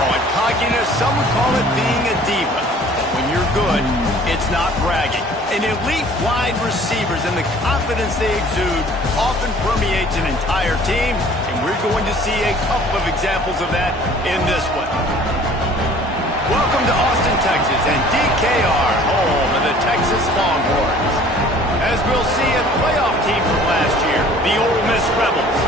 Oh, and cockiness, some would call it being a diva. But when you're good, it's not bragging. An elite wide receivers and the confidence they exude often permeates an entire team, and we're going to see a couple of examples of that in this one. Welcome to Austin, Texas, and DKR, home of the Texas Longhorns. As we'll see, a playoff team from last year, the Ole Miss Rebels,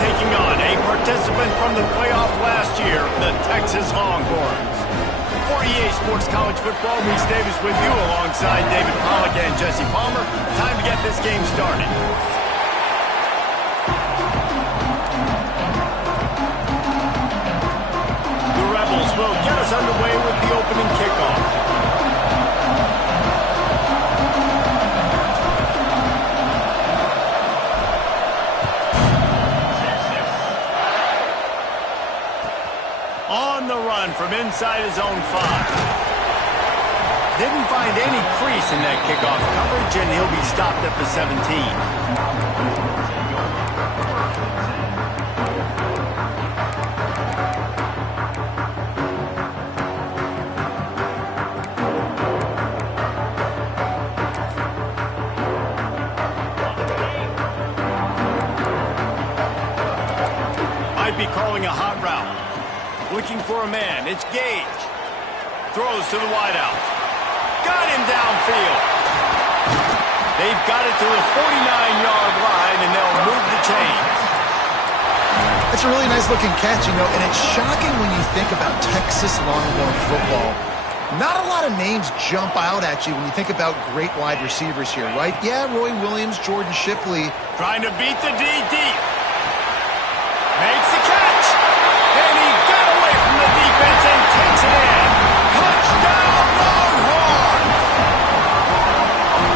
taking on a participant from the playoff last year, the Texas Longhorns. For EA Sports College Football, Reese Davis with you alongside David Pollack and Jesse Palmer. Time to get this game started. The Rebels will get us underway with the opening kickoff. On the run from inside his own 5. Didn't find any crease in that kickoff coverage, and he'll be stopped at the 17. Might be calling a hot route. Looking for a man. It's Gage. Throws to the wideout. Got him downfield. They've got it to the 49-yard line, and they'll move the chains. That's a really nice-looking catch, and it's shocking when you think about Texas Longhorn football. Not a lot of names jump out at you when you think about great wide receivers here, right? Yeah, Roy Williams, Jordan Shipley. Trying to beat the D deep. Makes the catch. And he got away from the defense and takes it in. Touchdown, Longhorns!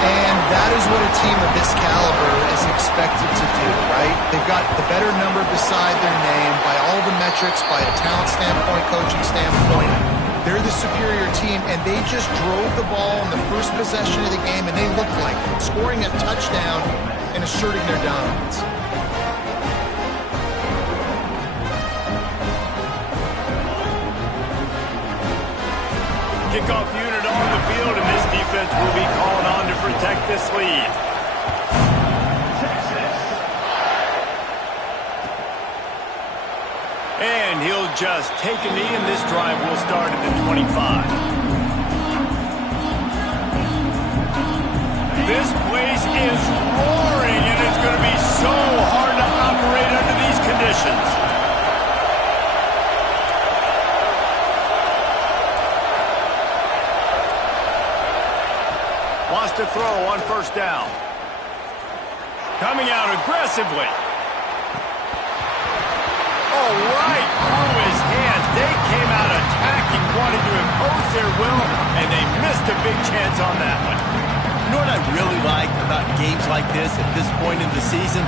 And that is what a team of this caliber is expected to do, right? They've got the better number beside their name by all the metrics, by a talent standpoint, coaching standpoint. They're the superior team, and they just drove the ball in the first possession of the game, and they looked like scoring a touchdown and asserting their dominance. Kickoff unit on the field, and this defense will be called on to protect this lead. And he'll just take a knee, and this drive will start at the 25. This place is roaring, and it's going to be so hard to operate under these conditions. Wants to throw on first down. Coming out aggressively. Oh, right through his hands. They came out attacking, wanted to impose their will, and they missed a big chance on that one. You know what I really like about games like this at this point in the season?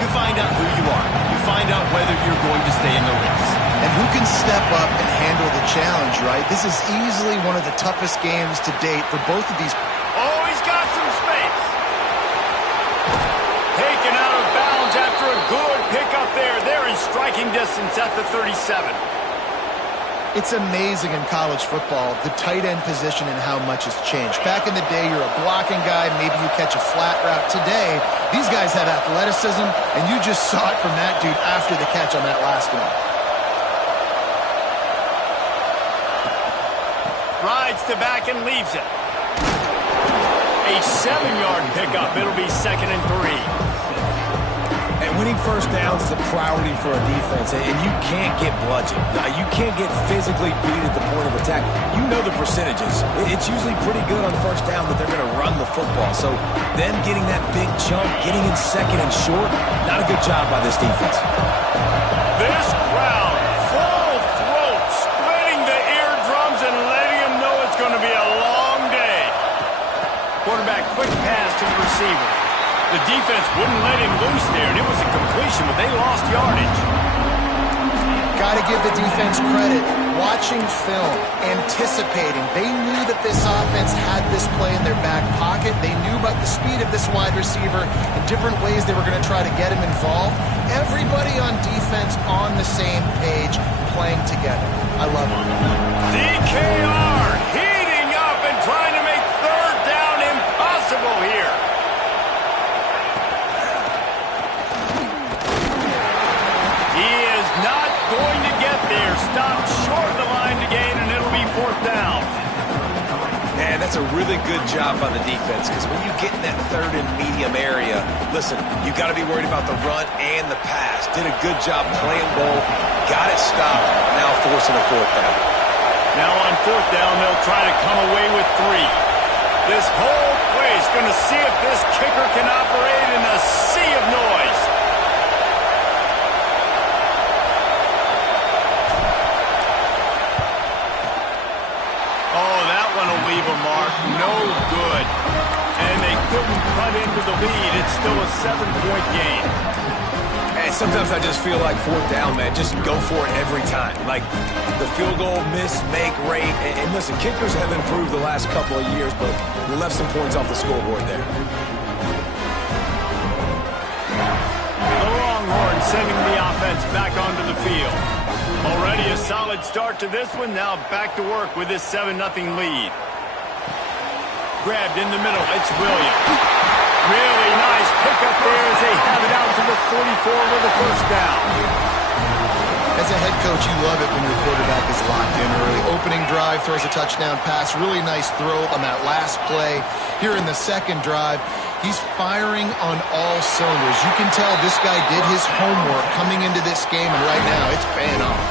You find out who you are. You find out whether you're going to stay in the race. And who can step up and handle the challenge, right? This is easily one of the toughest games to date for both of these. Oh, he's got some space. Taken out of bounds after a good pickup there. They're in striking distance at the 37. It's amazing in college football, the tight end position and how much has changed. Back in the day, you're a blocking guy, maybe you catch a flat route. Today, these guys have athleticism, and you just saw it from that dude after the catch on that last one. Rides to back and leaves it. A 7-yard pickup. It'll be 2nd and 3. And winning first downs is a priority for a defense, and you can't get bludgeoned. You can't get physically beat at the point of attack. You know the percentages. It's usually pretty good on first down that they're going to run the football. So them getting that big chunk, getting in 2nd and short, not a good job by this defense. This crowd, full throat, splitting the eardrums and letting them know it's going to be a long day. Quarterback, quick pass to the receiver. The defense wouldn't let him loose there, and it was a completion, but they lost yardage. Got to give the defense credit. watching film, anticipating. They knew that this offense had this play in their back pocket. They knew about the speed of this wide receiver and different ways they were going to try to get him involved. Everybody on defense on the same page, playing together. I love it. DKR heating up and trying to make third down impossible here. He is not going to get there. Stopped short of the line to gain, and it'll be fourth down. Man, that's a really good job by the defense, because when you get in that third and medium area, listen, you got to be worried about the run and the pass. Did a good job playing both, got it stopped, now forcing a fourth down. Now on fourth down, they'll try to come away with 3. This whole place going to see if this kicker can operate in a sea of noise. Oh, that one will leave a mark. No good. And they couldn't cut into the lead. It's still a 7-point game. And sometimes I just feel like fourth down, man, just go for it every time. Like the field goal miss, make rate. And listen, kickers have improved the last couple of years, but we left some points off the scoreboard there. The Longhorns sending the offense back onto the field. Already a solid start to this one. Now back to work with this 7-0 lead. Grabbed in the middle. It's Williams. Really nice pickup there as they have it out to the 44 with a first down. As a head coach, you love it when your quarterback is locked in early. Opening drive, throws a touchdown pass. Really nice throw on that last play. Here in the second drive, he's firing on all cylinders. You can tell this guy did his homework coming into this game, and right now it's paying off.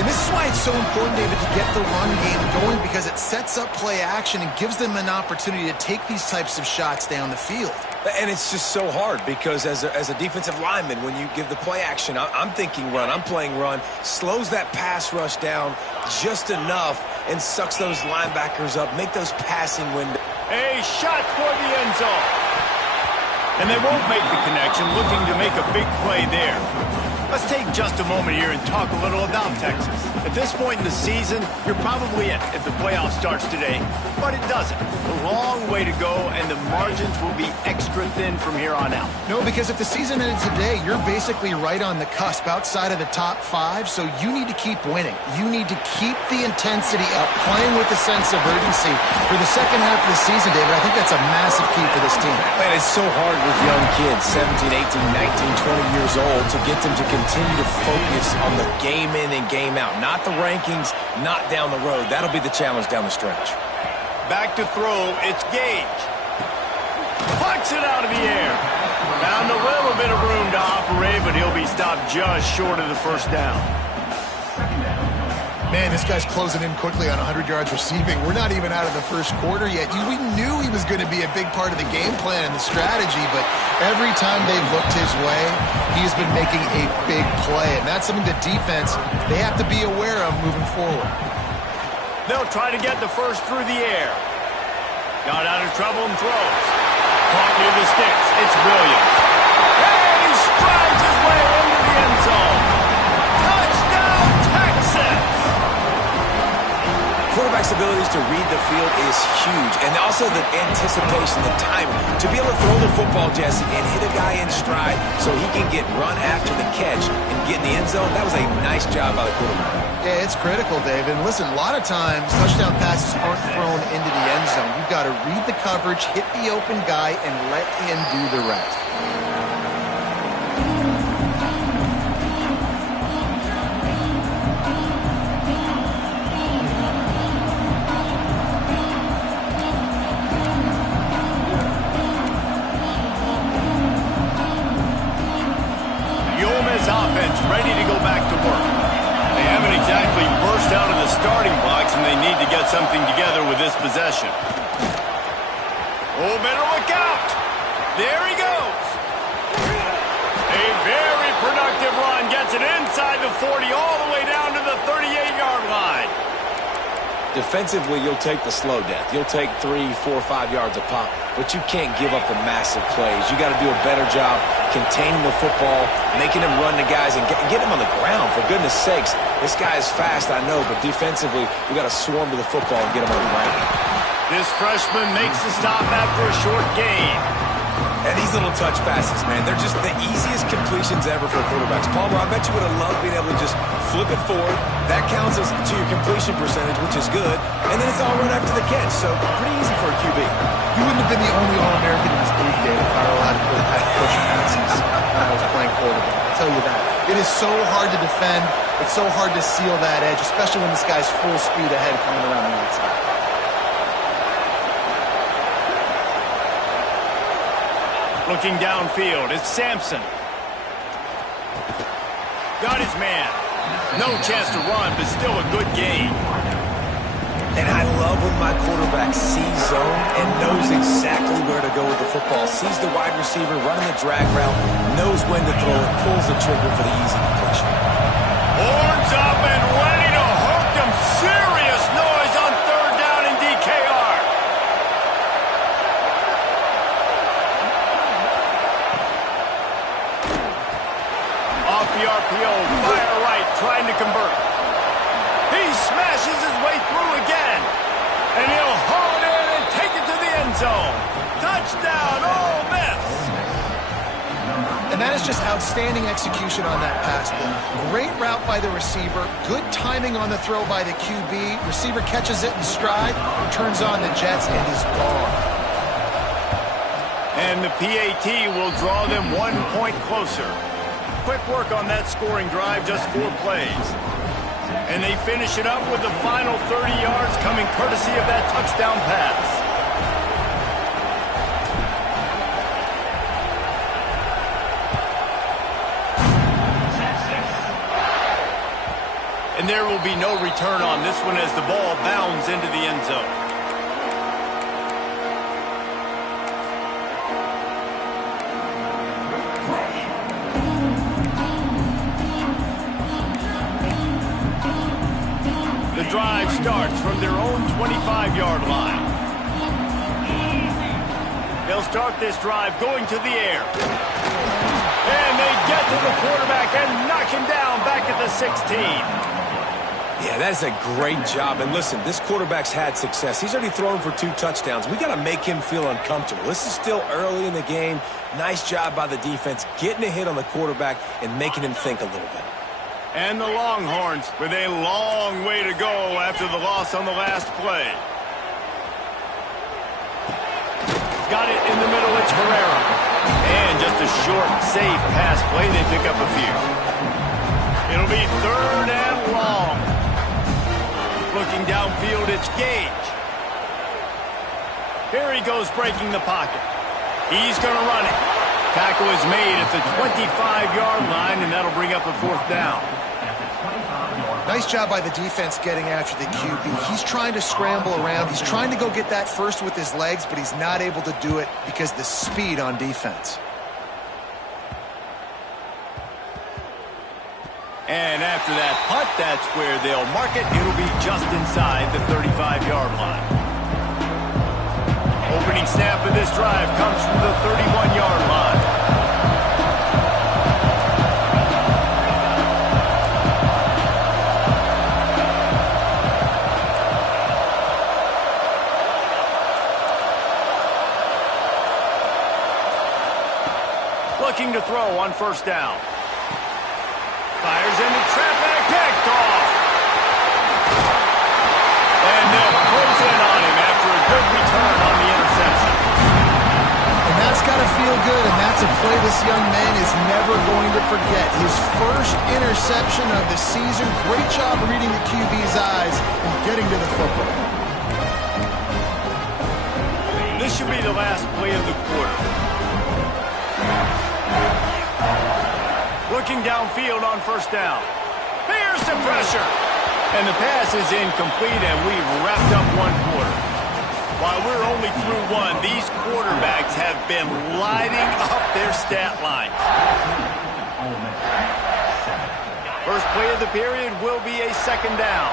And this is why it's so important, David, to get the run game going, because it sets up play action and gives them an opportunity to take these types of shots down the field. And it's just so hard because as a defensive lineman, when you give the play action, I'm thinking run, I'm playing run, slows that pass rush down just enough and sucks those linebackers up, make those passing windows. A shot for the end zone. And they won't make the connection, looking to make a big play there. Let's take just a moment here and talk a little about Texas. At this point in the season, you're probably in if the playoff starts today, but it doesn't. A long way to go, and the margins will be extra thin from here on out. No, because if the season ended today, you're basically right on the cusp outside of the top 5, so you need to keep winning. You need to keep the intensity up, playing with a sense of urgency. For the second half of the season, David, I think that's a massive key for this team. Man, it's so hard with young kids, 17, 18, 19, 20 years old, to get them to continue to focus on the game in and game out. Not the rankings, not down the road. That'll be the challenge down the stretch. Back to throw, it's Gage. Plucks it out of the air. Found a little bit of room to operate, but he'll be stopped just short of the first down. Man, this guy's closing in quickly on 100 yards receiving. We're not even out of the first quarter yet. We knew he was going to be a big part of the game plan and the strategy, but every time they've looked his way, he's been making a big play, and that's something the defense, they have to be aware of moving forward. They'll try to get the first through the air. Got out of trouble and throws. Caught near the sticks. It's Williams. And he strides his way into the end zone. Touchdown, Texas! Quarterback's abilities to read the field is huge, and also the anticipation, the timing. To be able to throw the football, Jesse, and hit a guy in stride so he can get run after the catch and get in the end zone, that was a nice job by the quarterback. Yeah, it's critical, David. And listen, a lot of times touchdown passes aren't thrown into the end zone. You've got to read the coverage, hit the open guy, and let him do the rest. Offense ready to go back to work. They haven't exactly burst out of the starting blocks, and they need to get something together with this possession. Oh, better look out. There he goes. A very productive run. Gets it inside the 40 all the way down to the 38-yard line. Defensively, you'll take the slow death. You'll take 3, 4, 5 yards a pop, but you can't give up the massive plays. You got to do a better job containing the football, making him run the guys, and get him on the ground. For goodness sakes, this guy is fast, I know, but defensively, we got to swarm to the football and get him on the ground. This freshman makes the stop after a short gain. And these little touch passes, man, they're just the easiest completions ever for quarterbacks. Palmer, I bet you would have loved being able to just flip it forward. That counts as to your completion percentage, which is good. And then it's all right after the catch, so pretty easy for a QB. You wouldn't have been the only All-American in this league, Dave, if I were allowed to put that push passes when I was playing quarterback. I'll tell you that. It is so hard to defend. It's so hard to seal that edge, especially when this guy's full speed ahead coming around the outside. Looking downfield, it's Sampson. Got his man. No chance to run, but still a good game. And I love when my quarterback sees zone and knows exactly where to go with the football. Sees the wide receiver running the drag route, knows when to throw it, pulls the trigger for the easy completion. Horns up and ready to hook them. Serious noise on third down in DKR. Off the RPO, fire right, trying to convert. He smashes his way through again. And he'll haul it in and take it to the end zone. Touchdown, Ole Miss. And that is just outstanding execution on that pass play. Great route by the receiver. Good timing on the throw by the QB. Receiver catches it in stride, turns on the jets, and is gone. And the PAT will draw them 1 point closer. Quick work on that scoring drive, just 4 plays. And they finish it up with the final 30 yards coming courtesy of that touchdown pass. And there will be no return on this one as the ball bounds into the end zone. The drive starts from their own 25-yard line. They'll start this drive going to the air. And they get to the quarterback and knock him down back at the 16. Yeah, that's a great job. And listen, this quarterback's had success. He's already thrown for 2 touchdowns. We got to make him feel uncomfortable. This is still early in the game. Nice job by the defense, getting a hit on the quarterback and making him think a little bit. And the Longhorns with a long way to go after the loss on the last play. Got it in the middle, it's Herrera. And just a short, safe pass play, they pick up a few. It'll be 3rd and long. Looking downfield, it's Gage. Here he goes breaking the pocket. He's going to run it. Tackle is made at the 25-yard line, and that'll bring up a 4th down. Nice job by the defense getting after the QB. He's trying to scramble around. He's trying to go get that first with his legs, but he's not able to do it because of the speed on defense. And after that punt, that's where they'll mark it. It'll be just inside the 35-yard line. Opening snap of this drive comes from the 31-yard line. Looking to throw on 1st down. Fires into traffic, picked off. And they'll close in on him after a good return on the interception. And that's got to feel good, and that's a play this young man is never going to forget. His first interception of the season. Great job reading the QB's eyes and getting to the football. This should be the last play of the quarter. Looking downfield on 1st down. Here's the pressure. And the pass is incomplete, and we've wrapped up 1 quarter. While we're only through 1, these quarterbacks have been lighting up their stat lines. First play of the period will be a 2nd down.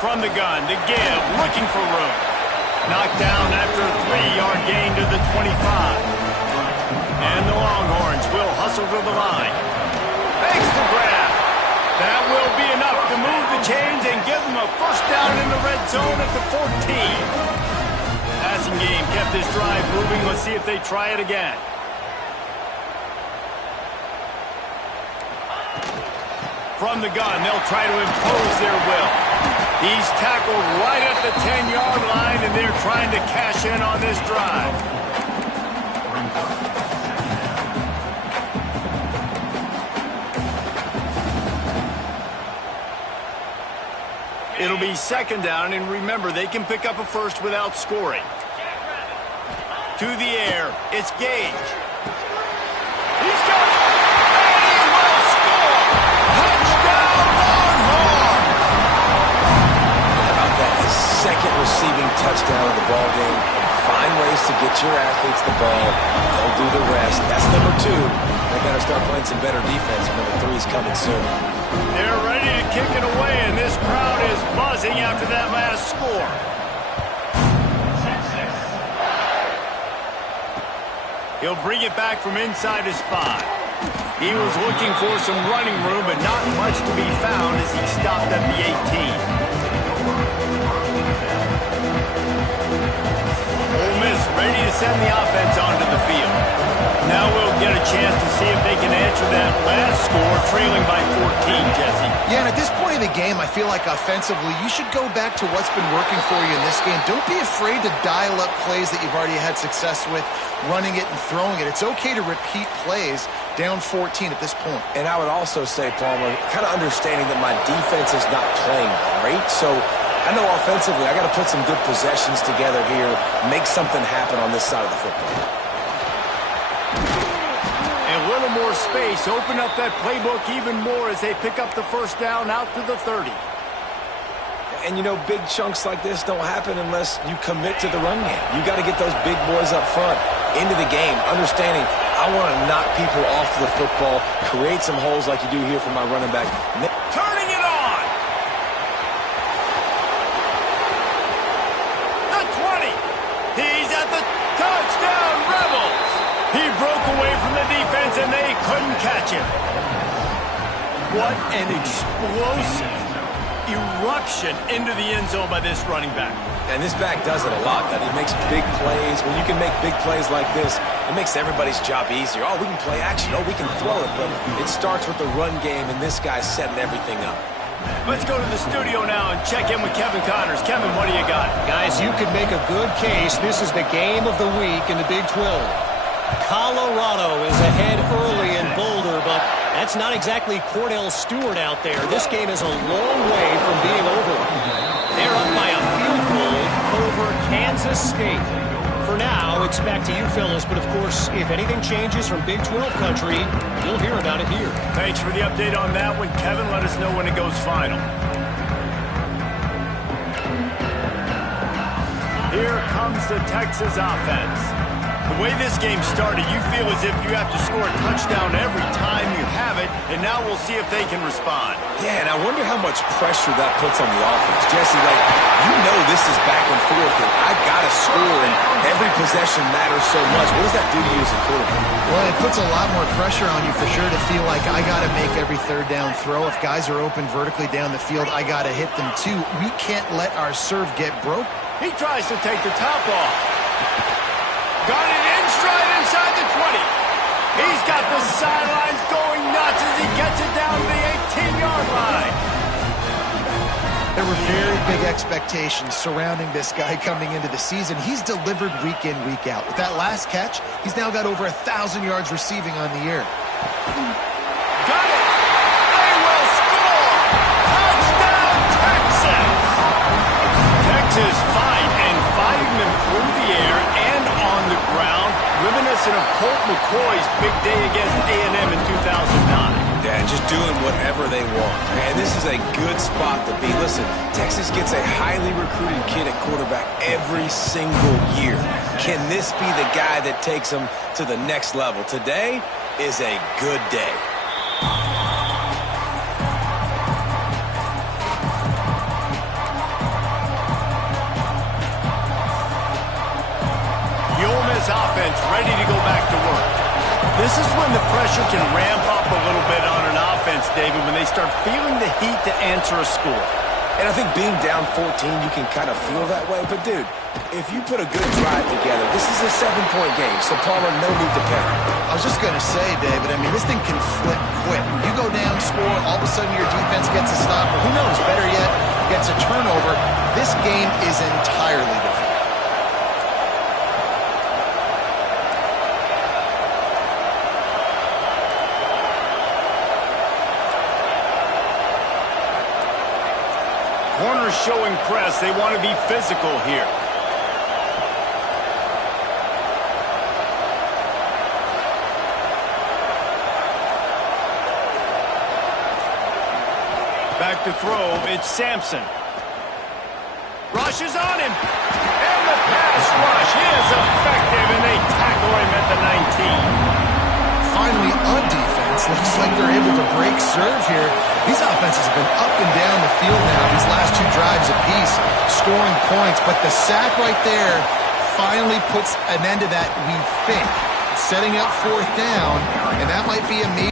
from the gun to give, looking for room. Knocked down after a 3-yard gain to the 25. And the Longhorns will hustle to the line. Makes the grab. That will be enough to move the chains and give them a first down in the red zone at the 14. Passing game kept this drive moving. Let's see if they try it again. From the gun, they'll try to impose their will. He's tackled right at the 10-yard line, and they're trying to cash in on this drive. It'll be second down, and remember, they can pick up a first without scoring. To the air, it's Gage. He's got it, and he will score! Touchdown, Longhorn! How about that? His second receiving touchdown of the ball game. Find ways to get your athletes the ball. They'll do the rest. That's number 2. They better start playing some better defense. Number 3 is coming soon. They're ready to kick it away, and this crowd is buzzing after that last score. He'll bring it back from inside his 5. He was looking for some running room, but not much to be found as he stopped at the 18. Ole Miss ready to send the offense onto the field. Now we'll get a chance to see if they can answer that last score, trailing by 14, Jesse. Yeah, and at this point in the game, I feel like offensively, you should go back to what's been working for you in this game. Don't be afraid to dial up plays that you've already had success with, running it and throwing it. It's okay to repeat plays down 14 at this point. And I would also say, Palmer, kind of understanding that my defense is not playing great, so I know offensively I got to put some good possessions together here, make something happen on this side of the football. A little more space, open up that playbook even more as they pick up the first down out to the 30. And, you know, big chunks like this don't happen unless you commit to the run game. You got to get those big boys up front into the game, understanding I want to knock people off the football, create some holes like you do here for my running back. Turning it on! The 20! He's at the touchdown, Rebels! He broke away from the defense, and they couldn't catch him. What an explosive eruption into the end zone by this running back. And this back does it a lot. That he makes big plays. When you can make big plays like this, it makes everybody's job easier. Oh, we can play action. Oh, we can throw it. But it starts with the run game, and this guy's setting everything up. Let's go to the studio now and check in with Kevin Connors. Kevin, what do you got? Guys, you could make a good case. This is the game of the week in the Big 12. Colorado is ahead early in Boulder, but that's not exactly Cordell Stewart out there. This game is a long way from being over. They're up by a field goal over Kansas State. For now, it's back to you, fellas, but of course, if anything changes from Big 12 country, you'll hear about it here. Thanks for the update on that one, Kevin. Let us know when it goes final. Here comes the Texas offense. The way this game started, you feel as if you have to score a touchdown every time you have it, and now we'll see if they can respond. Yeah, and I wonder how much pressure that puts on the offense. Jesse, like, you know this is back and forth, and I got to score, and every possession matters so much. What does that do to you as a quarterback? Well, it puts a lot more pressure on you for sure to feel like I got to make every third down throw. If guys are open vertically down the field, I got to hit them too. We can't let our serve get broke. He tries to take the top off. Got it in stride inside the 20. He's got the sidelines going nuts as he gets it down to the 18-yard line. There were very big expectations surrounding this guy coming into the season. He's delivered week in, week out. With that last catch, he's now got over 1,000 yards receiving on the year. Got it! They will score! Touchdown, Texas! Texas fighting them through the air and on the ground, reminiscent of Colt McCoy's big day against A&M in 2009. Yeah, just doing whatever they want. And this is a good spot to be. Listen, Texas gets a highly recruited kid at quarterback every single year. Can this be the guy that takes them to the next level? Today is a good day. ready to go back to work. This is when the pressure can ramp up a little bit on an offense, David, when they start feeling the heat to answer a score. And I think being down 14, you can kind of feel that way. But, dude, if you put a good drive together, this is a 7-point game, so Palmer, no need to panic. I was just going to say, David, I mean, this thing can flip quick. You go down, score, all of a sudden your defense gets a stop, or who knows, better yet, gets a turnover. This game is entirely different. Corners showing press. They want to be physical here. Back to throw. It's Sampson. Rushes on him. And the pass rush is effective, and they tackle him at the 19. Finally, on defense, looks like they're able to break serve here. These offenses have been up and down the field now these last 2 drives apiece, scoring points. But the sack right there finally puts an end to that, we think. Setting up 4th down, and that might be a major...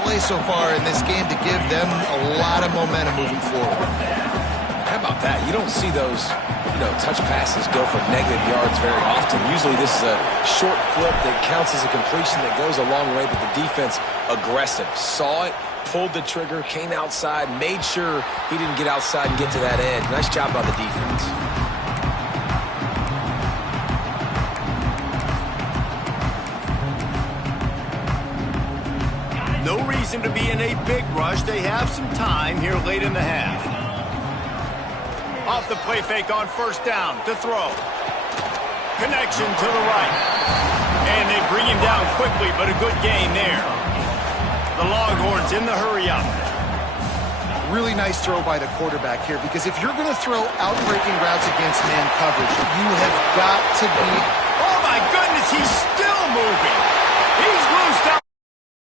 play so far in this game to give them a lot of momentum moving forward. How about that? You don't see those, touch passes go for negative yards very often. Usually this is a short flip that counts as a completion that goes a long way, but the defense aggressive. Saw it, pulled the trigger, came outside, made sure he didn't get outside and get to that edge. Nice job by the defense. No reason to be in a big rush. They have some time here late in the half. Off the play fake on 1st down to throw. Connection to the right. And they bring him down quickly, but a good gain there. The Longhorns in the hurry up. Really nice throw by the quarterback here, because if you're going to throw outbreaking routes against man coverage, you have got to be... Oh, my goodness, he's still moving. He's